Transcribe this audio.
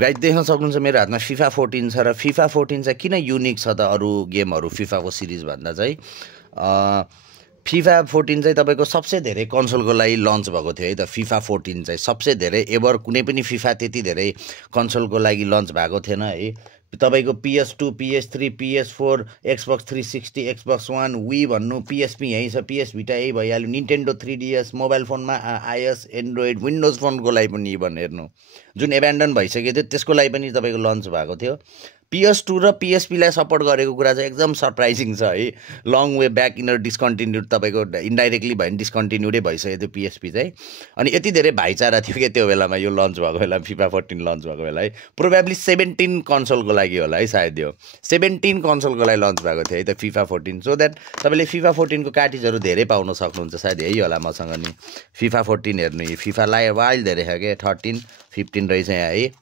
Guys देख्न सक्नुहुन्छ मेरो हातमा FIFA 14 छ र FIFA 14 चाहिँ किन युनिक छ त अरू गेमहरू फिफाको सिरिज भन्दा चाहिँ FIFA 14 चाहिँ तपाईँको सबसे धेरै कन्सोलको लागि लन्च भएको थियो है त। FIFA 14 चाहिँ सबसे धेरै एभर कुनै पनि FIFA त्यति धेरै कन्सोलको लागि लन्च भएको थिएन है। तपाईँको PS2 PS3 PS4 Xbox 360 Xbox One Wii भन्नु PSP यहीँ छ, PS Vita यही भइहाल्यो, निन्टेन्डो 3DS मोबाइल फोनमा iOS एन्ड्रोइड विन्डोज फोनको लागि पनि इभन हेर्नु जुन एब्यान्डन भइसकेको थियो त्यसको लागि पनि तपाईँको लन्च भएको थियो। PS2 र PSPलाई सपोर्ट गरेको कुरा चाहिँ एकदम सरप्राइजिङ छ है। लङ वे ब्याक इनर डिस्कन्टिन्युड तपाईँको इन्डाइरेक्टली भयो भने डिस्कन्टिन्युडै भइसक्यो त्यो PSP चाहिँ। अनि यति धेरै भाइचारा थियो कि त्यो बेलामा यो लन्च भएको बेला FIFA 14 लन्च भएको बेला है। प्रोबेबली 17 कन्सोलको लागि होला है सायद यो 17 कन्सोलको लागि लन्च भएको थियो है त FIFA 14। सो द्याट तपाईँले FIFA 14 को कार्टिजहरू धेरै पाउन सक्नुहुन्छ सायद यही होला मसँग नि। FIFA 14 हेर्नु यो FIFA वाइल्ड धेरै छ क्या 13 15 रहेछ यहाँ है।